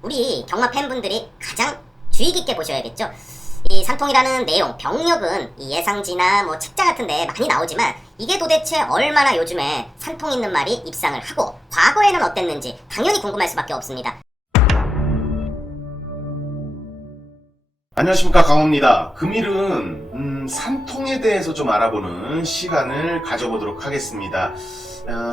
우리 경마 팬분들이 가장 주의 깊게 보셔야겠죠. 이 산통이라는 내용, 병력은 이 예상지나 뭐 책자 같은데 많이 나오지만 이게 도대체 얼마나 요즘에 산통 있는 말이 입상을 하고 과거에는 어땠는지 당연히 궁금할 수밖에 없습니다. 안녕하십니까, 강호입니다. 금일은 산통에 대해서 좀 알아보는 시간을 가져보도록 하겠습니다.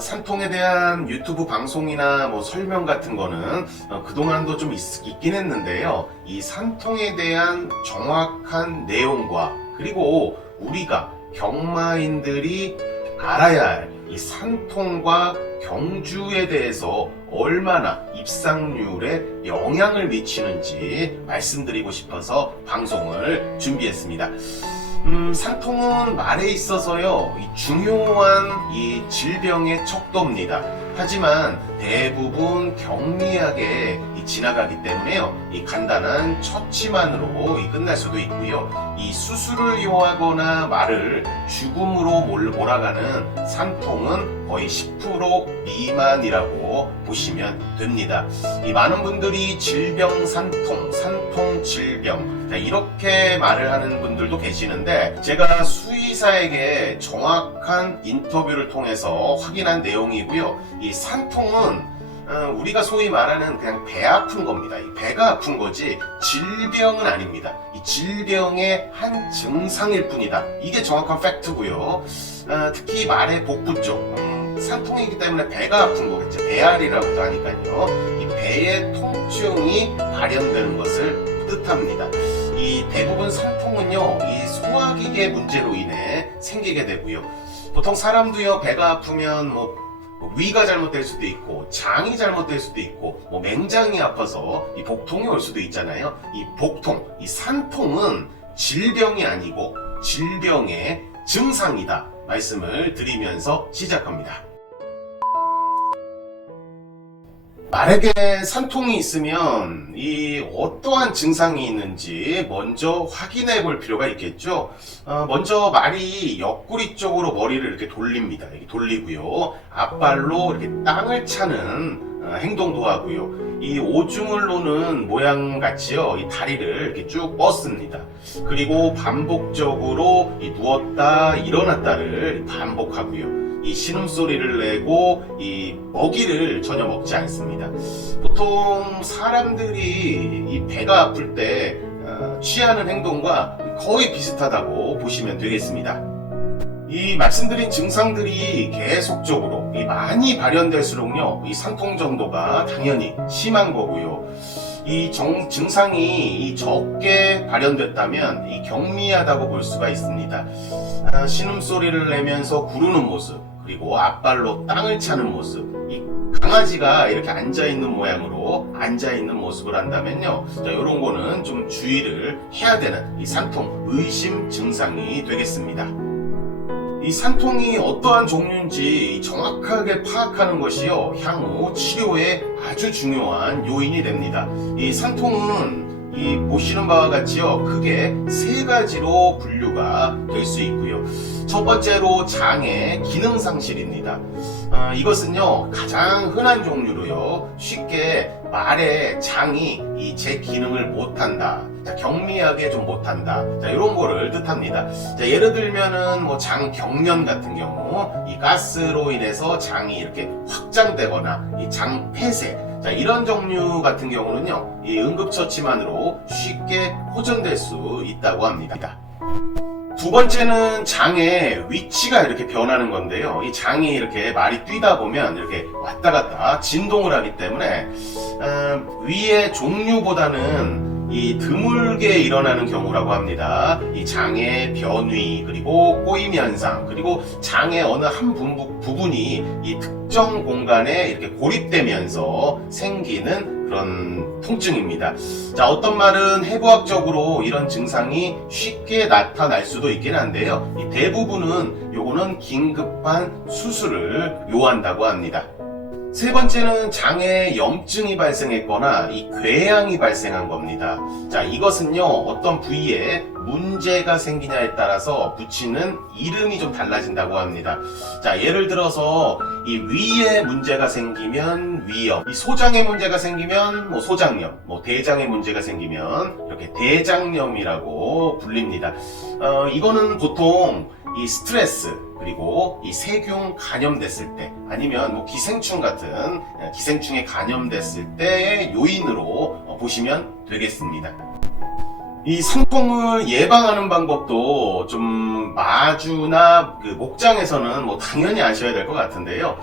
산통에 대한 유튜브 방송이나 뭐 설명 같은 거는 그동안도 좀 있긴 했는데요. 이 산통에 대한 정확한 내용과 그리고 우리가 경마인들이 알아야 할 이 산통과 경주에 대해서 얼마나 입상률에 영향을 미치는지 말씀드리고 싶어서 방송을 준비했습니다. 산통은 말에 있어서요, 중요한 이 질병의 척도입니다. 하지만 대부분 경미하게 지나가기 때문에요, 이 간단한 처치만으로 끝날 수도 있고요. 이 수술을 이용하거나 말을 죽음으로 몰아가는 산통은 거의 10% 미만이라고 보시면 됩니다. 이 많은 분들이 질병 산통, 산통 질병, 이렇게 말을 하는 분들도 계시는데, 제가 수의사에게 정확한 인터뷰를 통해서 확인한 내용이고요. 이 산통은 우리가 소위 말하는 그냥 배 아픈 겁니다. 이 배가 아픈 거지 질병은 아닙니다. 이 질병의 한 증상일 뿐이다. 이게 정확한 팩트고요. 특히 말의 복부 쪽, 산통이기 때문에 배가 아픈 거겠죠. 배앓이라고도 하니까요. 이 배의 통증이 발현되는 것을 뜻합니다. 이 대부분 산통은요, 이 소화기계 문제로 인해 생기게 되고요. 보통 사람도요, 배가 아프면 위가 잘못될 수도 있고, 장이 잘못될 수도 있고, 맹장이 아파서 이 복통이 올 수도 있잖아요. 이 복통, 이 산통은 질병이 아니고 질병의 증상이다 말씀을 드리면서 시작합니다. 말에게 산통이 있으면 이 어떠한 증상이 있는지 먼저 확인해 볼 필요가 있겠죠. 먼저 말이 옆구리 쪽으로 머리를 이렇게 돌립니다. 이렇게 돌리고요. 앞발로 이렇게 땅을 차는 행동도 하고요. 이 오줌을 노는 모양 같이요, 이 다리를 이렇게 쭉 뻗습니다. 그리고 반복적으로 이 누웠다 일어났다를 반복하고요. 이 신음소리를 내고 이 먹이를 전혀 먹지 않습니다. 보통 사람들이 이 배가 아플 때 취하는 행동과 거의 비슷하다고 보시면 되겠습니다. 이 말씀드린 증상들이 계속적으로 많이 발현될수록요, 이 산통 정도가 당연히 심한 거고요. 이 증상이 적게 발현됐다면 이 경미하다고 볼 수가 있습니다. 신음소리를 내면서 구르는 모습, 그리고 앞발로 땅을 차는 모습, 이 강아지가 이렇게 앉아있는 모양으로 앉아있는 모습을 한다면요, 이런 거는 좀 주의를 해야 되는 이 산통 의심 증상이 되겠습니다. 이 산통이 어떠한 종류인지 정확하게 파악하는 것이요, 향후 치료에 아주 중요한 요인이 됩니다. 이 산통은 이 보시는 바와 같이요, 크게 세 가지로 분류가 될 수 있고요. 첫 번째로 장의 기능 상실입니다. 이것은요, 가장 흔한 종류로요, 쉽게 말의 장이 제 기능을 못한다, 경미하게 좀 못한다, 이런 거를 뜻합니다. 예를 들면은 장 경련 같은 경우, 이 가스로 인해서 장이 이렇게 확장되거나 이 장 폐쇄, 이런 종류 같은 경우는요, 이 응급처치만으로 쉽게 호전될 수 있다고 합니다. 두 번째는 장의 위치가 이렇게 변하는 건데요. 이 장이 이렇게 말이 뛰다 보면 이렇게 왔다 갔다 진동을 하기 때문에 위의 종류보다는 이 드물게 일어나는 경우라고 합니다. 이 장의 변위, 그리고 꼬임 현상, 그리고 장의 어느 한 부분이 이 특정 공간에 이렇게 고립되면서 생기는 그런 통증입니다. 어떤 말은 해부학적으로 이런 증상이 쉽게 나타날 수도 있긴 한데요, 이 대부분은 요거는 긴급한 수술을 요한다고 합니다. 세 번째는 장에 염증이 발생했거나 이 궤양이 발생한 겁니다. 자, 이것은요, 어떤 부위에 문제가 생기냐에 따라서 붙이는 이름이 좀 달라진다고 합니다. 자, 예를 들어서 이 위에 문제가 생기면 위염, 이 소장에 문제가 생기면 뭐 소장염, 뭐 대장에 문제가 생기면 이렇게 대장염이라고 불립니다. 이거는 보통 이 스트레스, 그리고 이 세균 감염됐을 때, 아니면 뭐 기생충 같은 기생충에 감염됐을 때의 요인으로 보시면 되겠습니다. 이 산통을 예방하는 방법도 좀 마주나 그 목장에서는 뭐 당연히 아셔야 될 것 같은데요.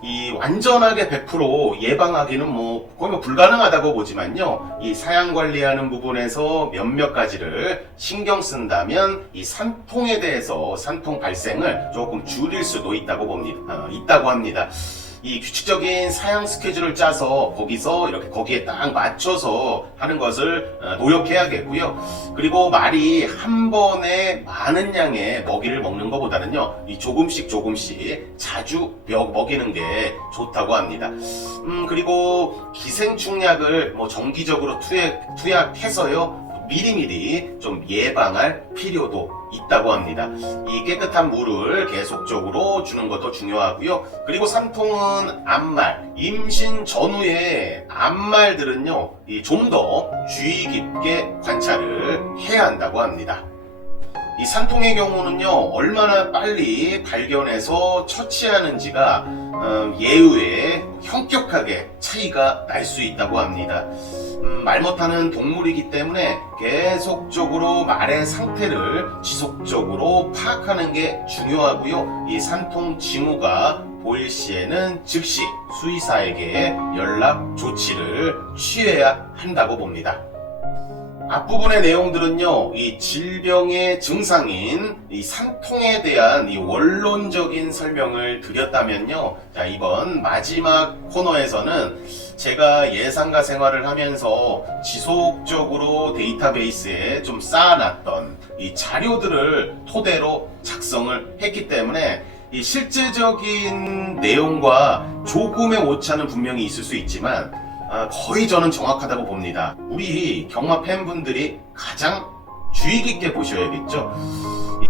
이 완전하게 100% 예방하기는 뭐 거의 뭐 불가능하다고 보지만요. 이 사양 관리하는 부분에서 몇몇 가지를 신경 쓴다면 이 산통에 대해서 산통 발생을 조금 줄일 수도 있다고 합니다. 이 규칙적인 사양 스케줄을 짜서 거기에 딱 맞춰서 하는 것을 노력해야겠고요. 그리고 말이 한 번에 많은 양의 먹이를 먹는 것보다는요, 이 조금씩 자주 먹이는 게 좋다고 합니다. 그리고 기생충약을 뭐 정기적으로 투약해서요, 미리미리 좀 예방할 필요도 있다고 합니다. 이 깨끗한 물을 계속적으로 주는 것도 중요하고요. 그리고 산통은 암말, 임신 전후의 암말들은요, 좀 더 주의 깊게 관찰을 해야 한다고 합니다. 이 산통의 경우는요, 얼마나 빨리 발견해서 처치하는지가 예후에 현격하게 차이가 날 수 있다고 합니다. 말 못하는 동물이기 때문에 계속적으로 말의 상태를 지속적으로 파악하는 게 중요하고요. 이 산통 징후가 보일 시에는 즉시 수의사에게 연락 조치를 취해야 한다고 봅니다. 앞부분의 내용들은요, 이 질병의 증상인 이 산통에 대한 이 원론적인 설명을 드렸다면요, 자, 이번 마지막 코너에서는 제가 예상가 생활을 하면서 지속적으로 데이터베이스에 좀 쌓아놨던 이 자료들을 토대로 작성을 했기 때문에 이 실제적인 내용과 조금의 오차는 분명히 있을 수 있지만 거의 저는 정확하다고 봅니다. 우리 경마 팬분들이 가장 주의 깊게 보셔야겠죠.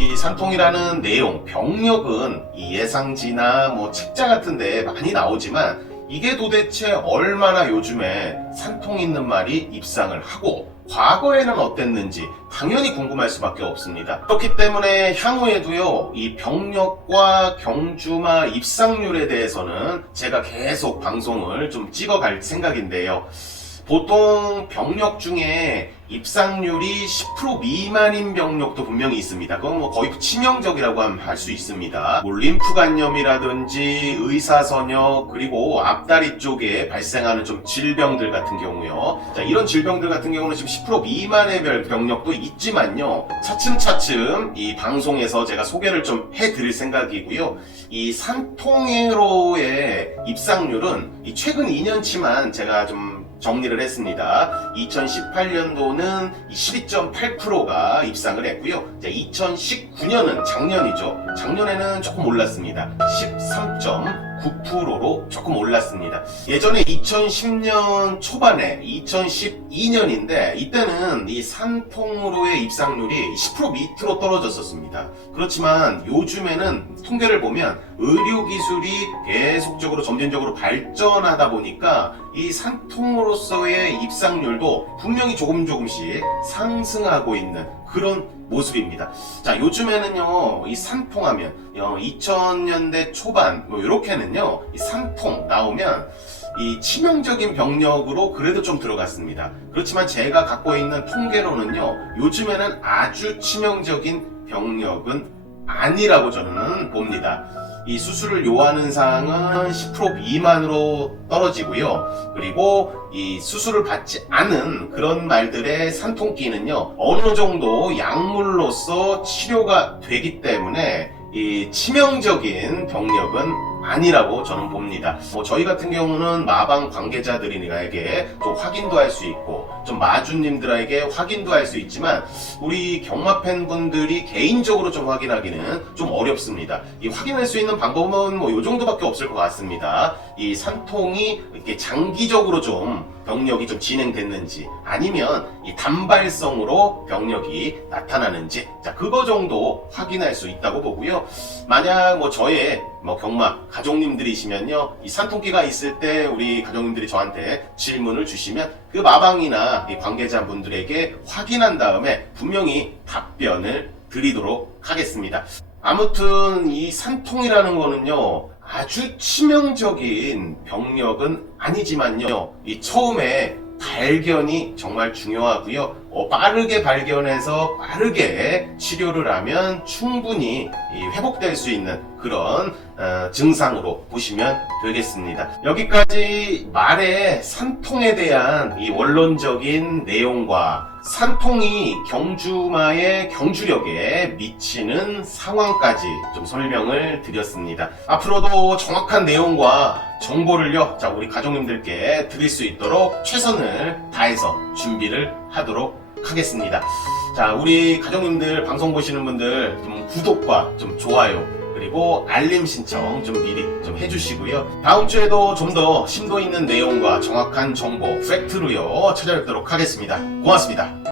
이 산통이라는 내용, 병력은 이 예상지나 뭐 책자 같은데 많이 나오지만 이게 도대체 얼마나 요즘에 산통 있는 말이 입상을 하고 과거에는 어땠는지 당연히 궁금할 수밖에 없습니다. 그렇기 때문에 향후에도요, 이 병력과 경주마 입상률에 대해서는 제가 계속 방송을 좀 찍어갈 생각인데요. 보통 병력 중에 입상률이 10% 미만인 병력도 분명히 있습니다. 그건 뭐 거의 치명적이라고 할 수 있습니다. 뭐 림프관염이라든지 의사선역, 그리고 앞다리 쪽에 발생하는 좀 질병들 같은 경우요. 자, 이런 질병들 같은 경우는 지금 10% 미만의 병력도 있지만요, 차츰차츰 이 방송에서 제가 소개를 좀 해드릴 생각이고요. 이 산통으로의 입상률은 이 최근 2년치만 제가 좀 정리를 했습니다. 2018년도는 12.8%가 입상을 했고요. 2019년은 작년이죠. 작년에는 조금 올랐습니다. 13.9%로 조금 올랐습니다. 예전에 2010년 초반에 2012년인데 이때는 이 산통으로의 입상률이 10% 밑으로 떨어졌었습니다. 그렇지만 요즘에는 통계를 보면 의료기술이 계속적으로 점진적으로 발전하다 보니까 이 산통으로서의 입상률도 분명히 조금씩 상승하고 있는 그런 모습입니다. 자, 요즘에는요, 이 산통하면 2000년대 초반 뭐 이렇게는요, 이 산통 나오면 이 치명적인 병력으로 그래도 좀 들어갔습니다. 그렇지만 제가 갖고 있는 통계로는요, 요즘에는 아주 치명적인 병력은 아니라고 저는 봅니다. 이 수술을 요하는 사항은 10% 미만으로 떨어지고요. 그리고 이 수술을 받지 않은 그런 말들의 산통기는요, 어느 정도 약물로서 치료가 되기 때문에 이 치명적인 병력은 아니라고 저는 봅니다. 뭐 저희 같은 경우는 마방 관계자들에게 좀 확인도 할 수 있고 좀 마주님들에게 확인도 할 수 있지만 우리 경마 팬분들이 개인적으로 좀 확인하기는 좀 어렵습니다. 이 확인할 수 있는 방법은 뭐 요 정도밖에 없을 것 같습니다. 이 산통이 이렇게 장기적으로 좀 병력이 좀 진행됐는지 아니면 이 단발성으로 병력이 나타나는지 자 그거 정도 확인할 수 있다고 보고요. 만약 뭐 저의 뭐 경마 가족님들이시면요 이 산통기가 있을 때 우리 가족님들이 저한테 질문을 주시면 그 마방이나 이 관계자분들에게 확인한 다음에 분명히 답변을 드리도록 하겠습니다. 아무튼 이 산통이라는 거는요 아주 치명적인 병력은 아니지만요 이 처음에 발견이 정말 중요하고요 빠르게 발견해서 빠르게 치료를 하면 충분히 회복될 수 있는 그런 증상으로 보시면 되겠습니다. 여기까지 말의 산통에 대한 이 원론적인 내용과 산통이 경주마의 경주력에 미치는 상황까지 좀 설명을 드렸습니다. 앞으로도 정확한 내용과 정보를요, 자, 우리 가족님들께 드릴 수 있도록 최선을 다해서 준비를 하도록 하겠습니다. 자, 우리 가족님들 방송 보시는 분들 좀 구독과 좀 좋아요 그리고 알림 신청 좀 미리 좀 해주시고요. 다음 주에도 좀 더 심도 있는 내용과 정확한 정보, 팩트로요 찾아뵙도록 하겠습니다. 고맙습니다.